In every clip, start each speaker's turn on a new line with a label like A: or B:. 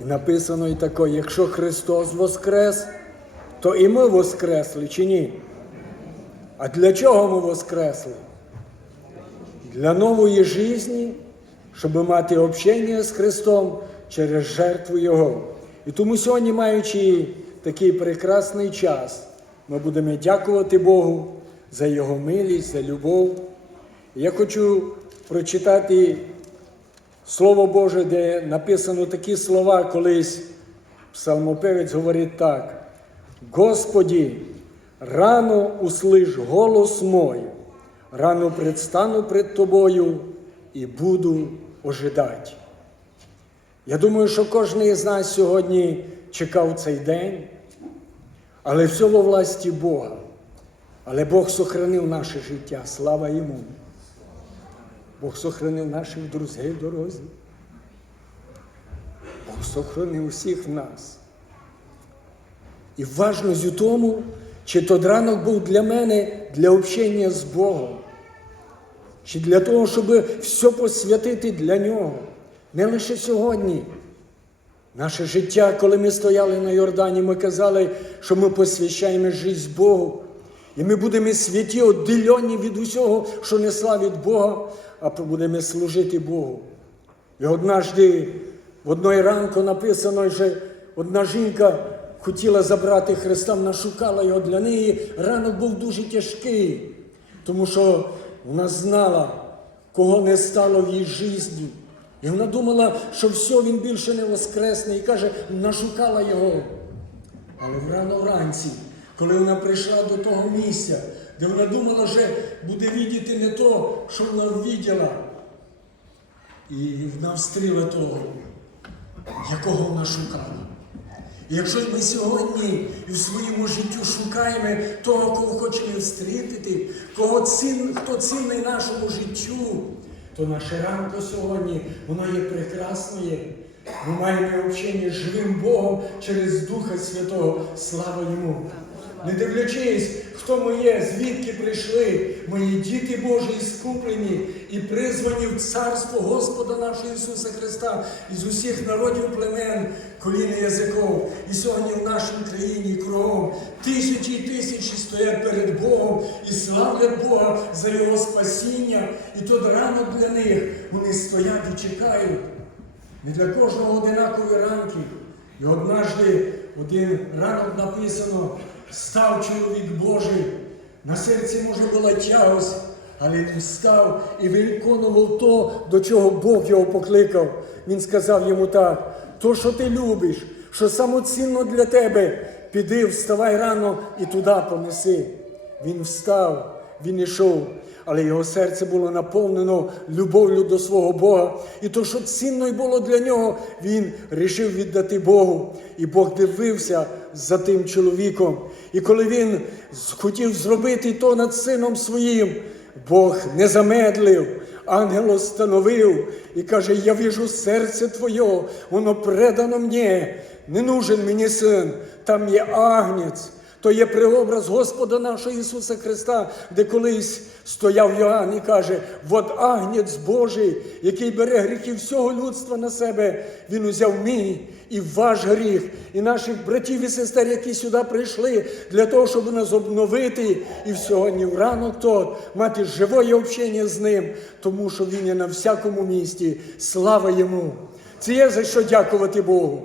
A: І написано і таке, якщо Христос воскрес, то і ми воскресли чи ні? А для чого ми воскресли? Для нової житті, щоб мати общення з Христом через жертву Його. І тому сьогодні, маючи такий прекрасний час, ми будемо дякувати Богу за Його милість, за любов. Я хочу прочитати Слово Боже, де написано такі слова, колись псалмопевець говорить так: Господі, рано услиш голос мой, рано предстану пред тобою і буду ожидати. Я думаю, що кожен із нас сьогодні чекав цей день, але все во власті Бога. Але Бог сохранив наше життя, слава йому. Бог сохранив наших друзей дорозі. Бог сохранив всіх нас. І важність у тому, чи той ранок був для мене для общення з Богом, чи для того, щоб все посвятити для Нього. Не лише сьогодні. Наше життя, коли ми стояли на Йордані, ми казали, що ми посвящаємо життя Богу. І ми будемо святі, відділені від усього, що не славить Бога, а будемо служити Богу. І однажды в одної ранку написано, що одна жінка хотіла забрати Христа, вона шукала його для неї. Ранок був дуже тяжкий, тому що вона знала, кого не стало в її житті. І вона думала, що все, він більше не воскресне, і каже, вона шукала його. Але рано вранці, коли вона прийшла до того місця, де вона думала, що буде видіти не то, що вона ввіділа, і вона встріла того, якого вона шукала. І якщо ми сьогодні в своєму життю шукаємо того, кого хочемо встрітити, кого цін, хто цінний нашому життю, то наше ранко сьогодні, воно є прекрасне. Ми маємо общення з живим Богом через Духа Святого. Слава Йому! Не дивлячись, хто ми є, звідки прийшли, мої діти Божі скуплені і призвані в царство Господа нашого Ісуса Христа із усіх народів племен, колін і язиков. І сьогодні в нашій країні кругом тисячі і тисячі стоять перед Богом і славлять Бога за Його спасіння. І тут ранок для них вони стоять і чекають. Не для кожного одинакові ранки. І однажды один ранок написано, став чоловік Божий, на серці може була тягость, але він став і виконував то, до чого Бог його покликав. Він сказав йому так: то, що ти любиш, що самоцінно для тебе, піди, вставай рано і туди понеси. Він встав, він ішов, але його серце було наповнено любов'ю до свого Бога. І то, що цінно було для нього, він рішив віддати Богу. І Бог дивився за тим чоловіком. І коли він хотів зробити то над сином своїм, Бог не замедлив. Ангел остановив і каже: Я віжу серце Твоє, воно предано мені, не нужен мені син, там є агнець. То є преобраз Господа нашого Ісуса Христа, де колись стояв Йоанн і каже: от агнець Божий, який бере гріхи всього людства на себе, Він узяв мій і ваш гріх, і наших братів і сестер, які сюди прийшли, для того, щоб нас обновити і сьогодні в ранок тот мати живоє общення з ним, тому що Він є на всякому місці. Слава йому! Це є за що дякувати Богу.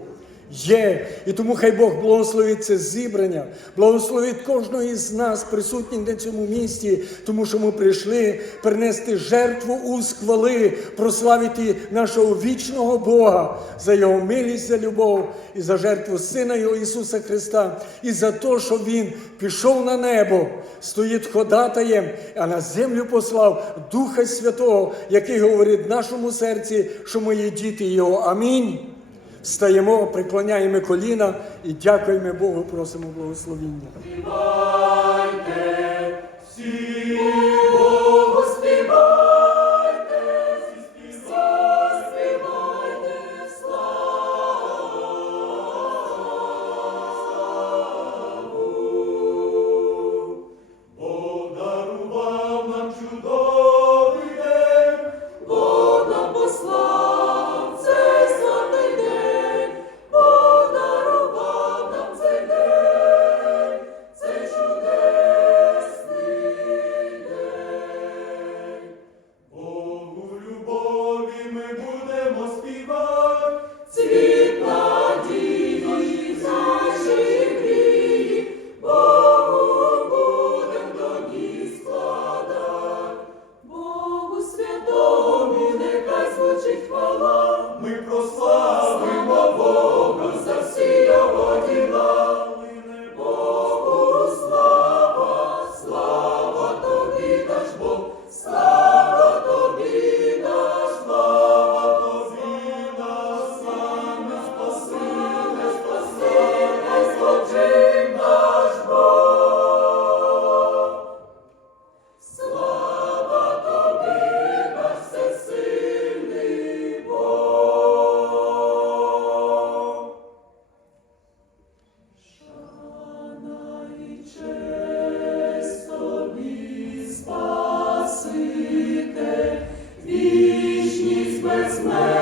A: Є. І тому хай Бог благословить це зібрання, благословить кожного із нас, присутніх на цьому місці, тому що ми прийшли принести жертву у хвали, прославити нашого вічного Бога за Його милість, за любов і за жертву Сина Його Ісуса Христа, і за те, що Він пішов на небо, стоїть ходатаєм, а на землю послав Духа Святого, який говорить в нашому серці, що ми є діти Його. Амінь. Стаємо, преклоняємо коліна і дякуємо Богу, просимо благословіння.
B: Christmas.